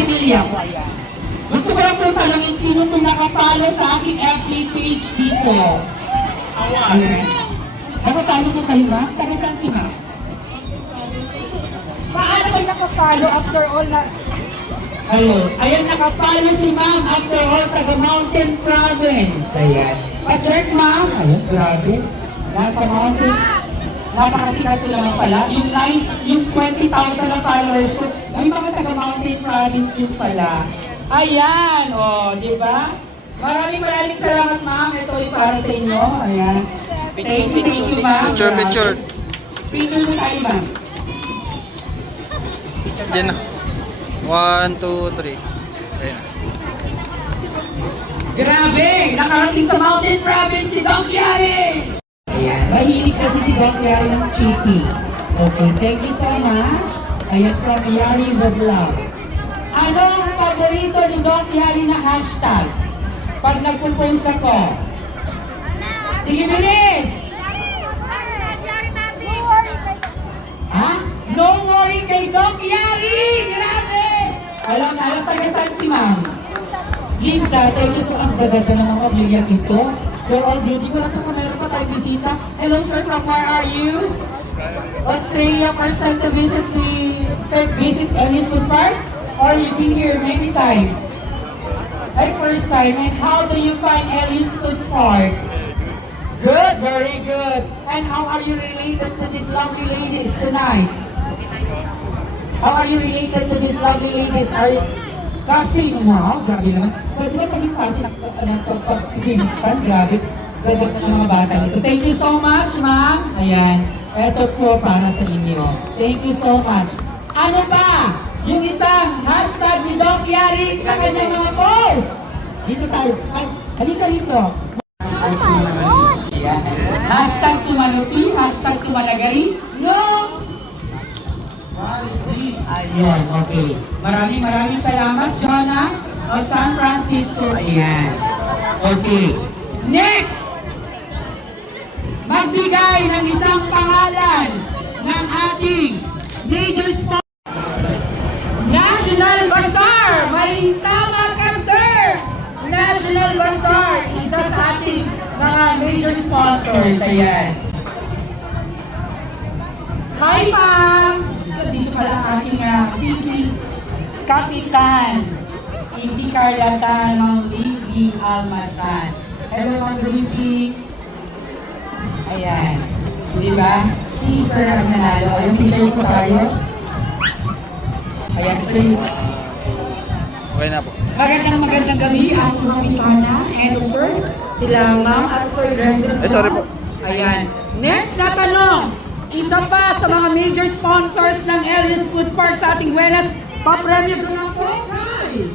pipili ako. Ayan. Gusto ko lang po tanongin sino itong nakapalo sa aking FB page dito. Ayan. Nakapalo ko kayo ba? Taga saan si ma'am? Paano kayo nakapalo after all na... Ayun. Ayan, nakapalo si ma'am after all, taga Mountain Province. Ayan. Pa-check ma'am. Ayan, grabe. Nasa Mountain. Napakasikat ko naman pala. Yung 20,000 na followers ko, may mga taga Mountain Province din pala. Ayan, o, di ba? Maraming salamat ma'am. Ito ay para sa inyo. Ayan. Thank you ma'am. Picture. Picture mo tayo ma'am. Diyan na. 1, 2, 3. Ayun na. Grabe! Nakarating sa Mountain Province si Doc Yari! Ayan, mahilig kasi si Doc Yari ng chippy. Okay, thank you so much. Ayan, from Yari the Vlog. Anong paborito ni Doc Yari na hashtag? Pag nagpo-post ako. Sige, bilis! Ha? No worry kay Doc Yari! Grabe! Alam, taga saan si ma'am? Linsa, thank you so much. Ang gaganda ng mga bilyan ito. You're all beautiful at saka meron pa tayong bisita. Hello sir, from where are you? Australia, first time to visit Elliswood Park? Or you've been here many times? Ay, first time. And how do you find Elliswood Park? Good, very good. And how are you related to these lovely ladies tonight? How are you related to these lovely ladies? Are you... Kasi, wow, grabe naman. Pwede ba maging party ng pagpapagpinsan? Grabe. Ganda ng mga bata nito. Thank you so much, ma'am. Ayan. Ito po para sa inyo. Thank you so much. Ano ba? Yung isang hashtag ni Doc Yari sa kanyang mga posts. Dito tayo. Ay, halika rito. Ayan. Hashtag tumanuti, hashtag tumanagari. No! Ayan, okay. Maraming salamat, Jonas of San Francisco. Ayan. Okay. Next! Magbigay ng isang pangalan ng ating major sponsor. National Bazaar! May tama ka, sir! National Bazaar, isa sa ating mga major sponsors. Ayan. Hi, ma'am! Dito pala ang aking sisi Kapitan Hindi Carlatan ng Lili Almasan. Hello, ma'am, good evening. Ayan. Diba? Si Sir ang nanalo. Yung picture ko tayo. Ayan, sir. Okay na po. Magandang gabi ang Dominicana and first sila ma'am at Sir Dresden. Sorry po. Ayan. Next na tanong. Isa pa sa mga major sponsors ng Elliswood Park sa ating Welas. Papremyo ko ng po kay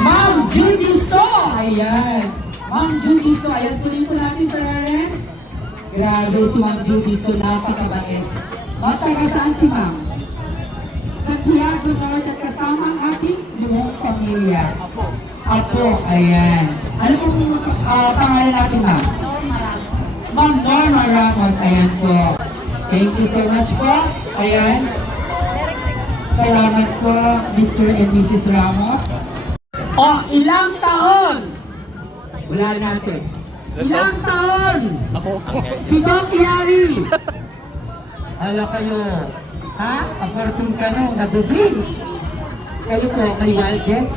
Ma'am Judy So. Ayan. Ma'am Judy So. Ayan, tuloy po natin sa Lawrence. Grabe si Ma'am Judy So. Napakabait. Taga saan si Ma'am? Santiago Norte at kasama ang ating buong pamilya. Apo. Ayan. Ano pong pangalan natin, Ma'am? Ma'am Norma Ramos, ayan po. Thank you so much po. Ayan. Salamat po, Mr. and Mrs. Ramos. Ilang taon? Wala natin. Ilang taon? Si Doc Yari. Hala kayo. Ha? Aparting ka nung nagubing. Kayo po, kay Waldes.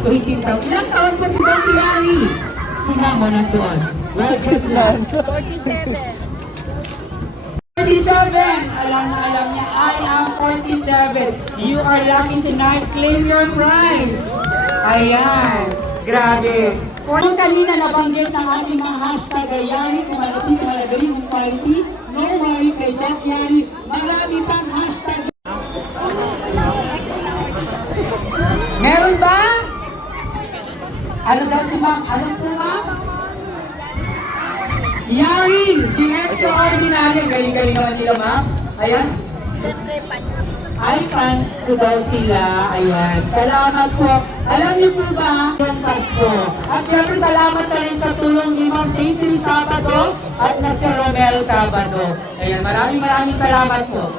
18 taon. Ilang taon po si Doc Yari? Sinama na doon. Waldes lang. 47. 47! Alam niya, I am 47. You are lucky tonight. Claim your prize. Ayan. Grabe. Kung kanina nabanggit ng ating mga hashtag ay Yari, kumaluti, kumalagari, kung quality, no worry kay Doc Yari. Marami pang hashtag. Meron ba? Ano daw si ma'am? Ano po ma'am? Yari, the extraordinary. Galing-galing naman nila, ma'am. Ayan. Ay, fans ko daw sila. Ayan. Salamat po. Alam niyo po ba, yung Pasko? At syempre, salamat na rin sa tulong ni Ma'am Daisy Sabado at na si Romel Sabado. Ayan, maraming salamat po.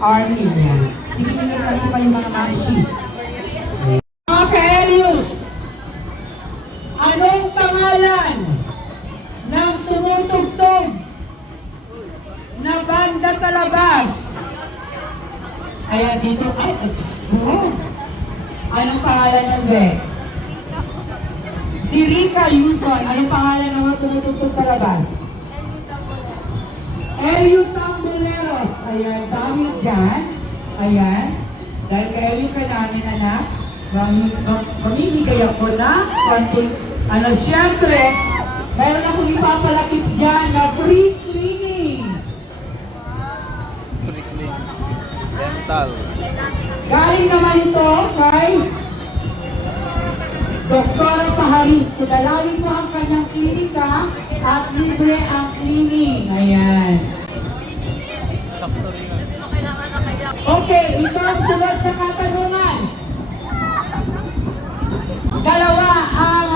Army. Ayan. Sige, nilagay ko pa yung mga manchis. Mga ka-Elius, anong pangalan ng tumutugtog na banda sa labas? Ayan, dito. Ay, Diyos ko. Anong pangalan ng Bek? Si Rica Yuson. Anong pangalan ng mga tumutugtog sa labas? Elio Tamboleros. Ayan, dahil dyan. Ayan. Dahil kay Elio ka namin, anak. Mamimigay ako na. Ano, syempre, mayroon akong ipapalakit dyan na free cleaning. Dental. Galing naman ito kay Dr. Paharit. So, dalawin mo ang kanyang klinika at libre ang cleaning. Ayan. Okay, ito ang sunod na katanungan. Dalawa ang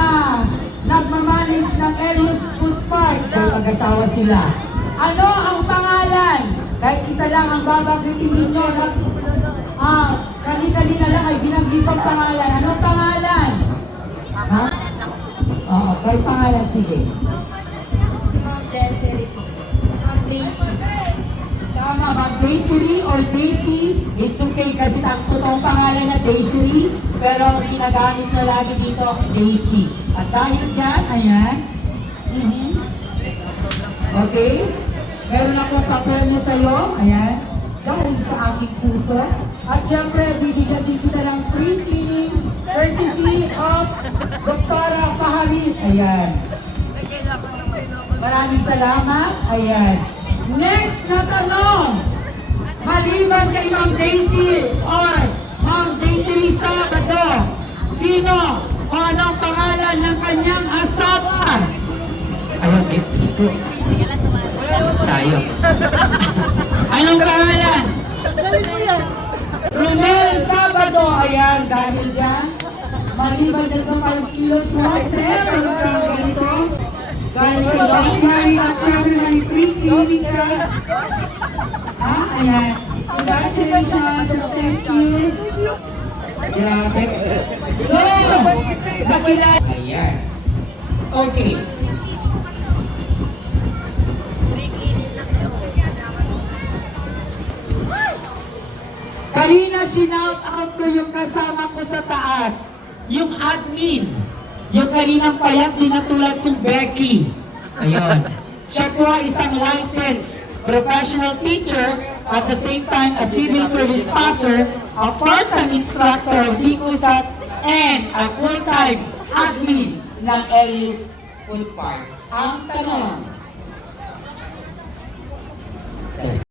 nagmamanage ng Elias Food Park. Dahil mag-asawa sila. Ano ang pangalan? Kahit isa lang ang babanggitin ninyo. Kani-kanina lang ay binanggit ang pangalan. Anong pangalan? Ha? Oo, kahit pangalan, sige. Tama ba? Daisy or Daisy? It's okay kasi ang totoong pangalan na Daisy, pero ang ginagamit na lagi dito, Daisy. At dahil dyan, ayan. Okay? Meron ako papremyo sa'yo, ayan. Dahil sa aking puso. At syempre, bibigyan din kita ng free cleaning courtesy of Dr. Paharit. Ayan. Maraming salamat. Ayan. Next na tanong. Maliban kay Ma'am Daisy or Ma'am Daisy Sabado, sino o anong pangalan ng kanyang asawa? Ayun, Diyos ko. Tayo. Anong pangalan? Romel Sabado. Ayan, dahil dyan. Maliban dyan sa 5 kilos mo. Meron kang ganito. Dahil kay at syempre may free cleaning ka. Ha? Ayan. Congratulations and thank you. Grabe. So, nakilala. Ayan. Okay. Kanina shinout out ko yung kasama ko sa taas, yung admin, yung kaninang payat din na tulad kong Becky. Ayun. Siya po ay isang licensed professional teacher, at the same time a civil service passer, a part-time instructor of CICUSAT, and a full-time admin ng Elias Food Park. Ang tanong,